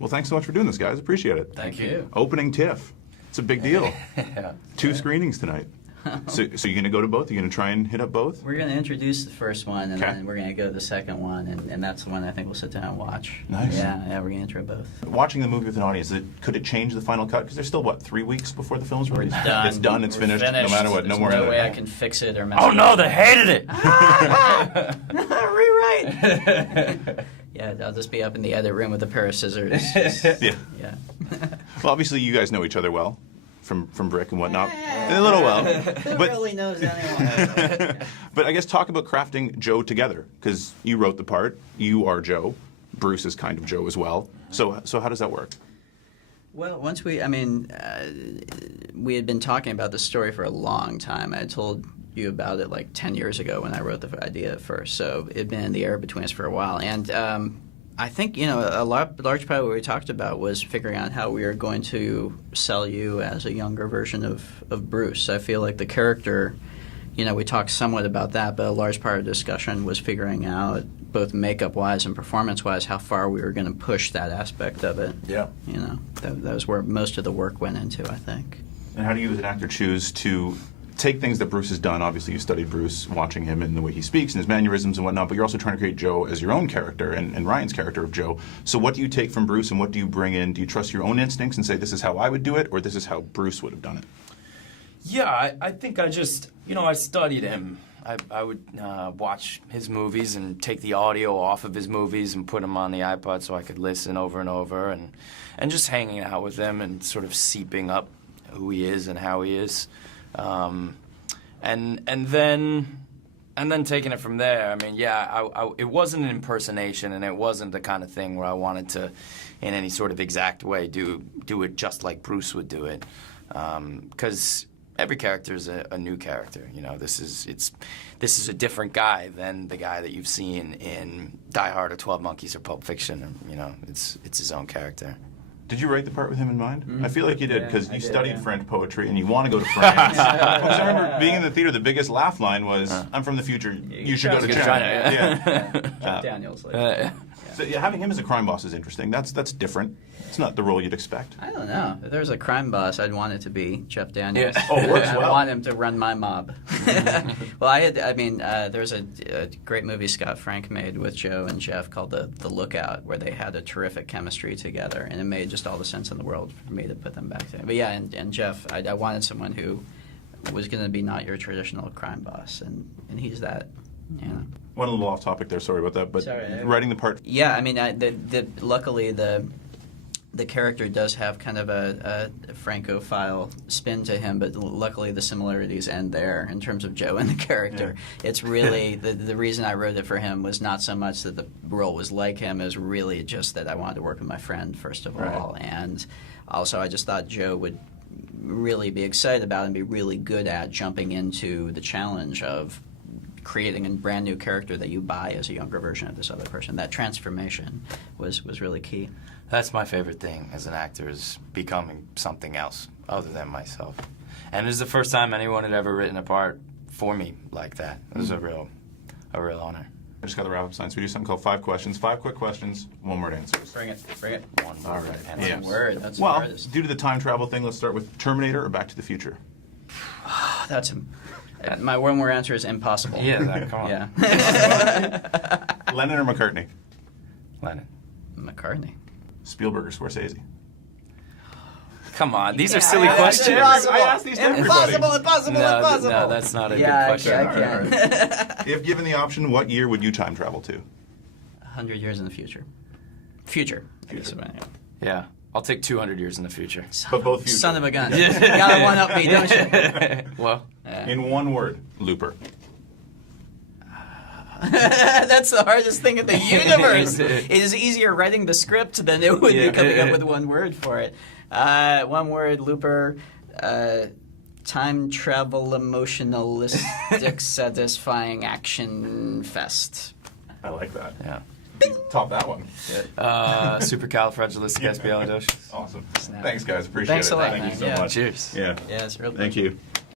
Well, thanks so much for doing this, guys. Appreciate it. Thank you. Opening TIFF. It's a big deal. Yeah. 2 screenings tonight. So you're going to go to both? You're going to try and hit up both? We're going to introduce the first one, and Okay. then we're going to go to the second one, and that's the one I think we'll sit down and watch. Nice. Yeah, we're going to intro both. Watching the movie with an audience, could it change the final cut? Because there's still, 3 weeks before the film's released? Done. It's done, it's We're finished, no matter what. There's No more no way I editing. can fix it or mess Oh it no, up. they hated it. Rewrite! Yeah, I'll just be up in the edit room with a pair of scissors. Yeah. Yeah. Well, obviously, you guys know each other well from Brick and whatnot. A little well. Who But, really knows anyone? but I guess talk about crafting Joe together, because you wrote the part. You are Joe. Bruce is kind of Joe as well. So how does that work? Well, once we had been talking about this story for a long time. I had told you about it like 10 years ago when I wrote the idea at first. So it had been in the air between us for a while. And I think, a large part of what we talked about was figuring out how we are going to sell you as a younger version of Bruce. I feel like the character, we talked somewhat about that, but a large part of the discussion was figuring out, both makeup-wise and performance-wise, how far we were going to push that aspect of it. Yeah. That was where most of the work went into, I think. And how do you as an actor choose to take things that Bruce has done? Obviously, you studied Bruce, watching him and the way he speaks and his mannerisms and whatnot, but you're also trying to create Joe as your own character and Ryan's character of Joe. So what do you take from Bruce and what do you bring in? Do you trust your own instincts and say, this is how I would do it, or this is how Bruce would have done it? Yeah, I think I just, I studied him. I would watch his movies and take the audio off of his movies and put them on the iPod so I could listen over and over, and just hanging out with him and sort of seeping up who he is and how he is. And then taking it from there. I mean, it wasn't an impersonation, and it wasn't the kind of thing where I wanted to, in any sort of exact way, do it just like Bruce would do it, because every character is a new character. This is a different guy than the guy that you've seen in Die Hard or 12 Monkeys or Pulp Fiction. It's his own character. Did you write the part with him in mind? I feel like you did, because I you did, studied yeah. French poetry and you want to go to France. Because I remember being in the theater, the biggest laugh line was, I'm from the future, you should go to China. Jeff Daniels. So having him as a crime boss is interesting. That's different. It's not the role you'd expect. I don't know. If there was a crime boss, I'd want it to be Jeff Daniels. Yeah. Oh, it works well. I want him to run my mob. Well, there was a great movie Scott Frank made with Joe and Jeff called The Lookout, where they had a terrific chemistry together, and it made just all the sense in the world for me to put them back together. But yeah, and Jeff, I wanted someone who was going to be not your traditional crime boss, and he's that. One a little off topic there, sorry about that, but Sorry. writing the part. Yeah, I mean, luckily the character does have kind of a Francophile spin to him, but luckily the similarities end there in terms of Joe and the character. Yeah. It's really, the reason I wrote it for him was not so much that the role was like him, it was really just that I wanted to work with my friend, first of all, and also I just thought Joe would really be excited about and be really good at jumping into the challenge of creating a brand new character that you buy as a younger version of this other person. That transformation was really key. That's my favorite thing as an actor, is becoming something else other than myself. And it was the first time anyone had ever written a part for me like that. It was a real honor. I just got the wrap-up sign, so we do something called 5 questions. 5 quick questions, 1-word answers. Bring it. One All word right. answer. Yeah. One word, that's the Well, hardest. due to the time travel thing, let's start with Terminator or Back to the Future? My one-word answer is impossible. Yeah, come on. Yeah. Lennon or McCartney? Lennon. McCartney. Spielberg or Scorsese? Come on, these are silly questions. I asked these to everybody. Impossible. No, that's not a good question. I can't. If given the option, what year would you time travel to? 100 years in the future. I guess. Yeah, I'll take 200 years in the future. But both future. Son of a gun. You gotta one-up me, don't you? Well, In 1 word, Looper. That's the hardest thing in the universe. It is easier writing the script than it would be coming up with one word for it. 1 word, Looper. Time travel, emotionalistic, satisfying action fest. I like that. yeah. Top that one. Supercalifragilisticexpialidocious. Awesome. Snap. Thanks, guys. Appreciate Thanks it. a lot, Thank man. you so Yeah. much. Cheers. Yeah. Yeah, it's real. Thank you.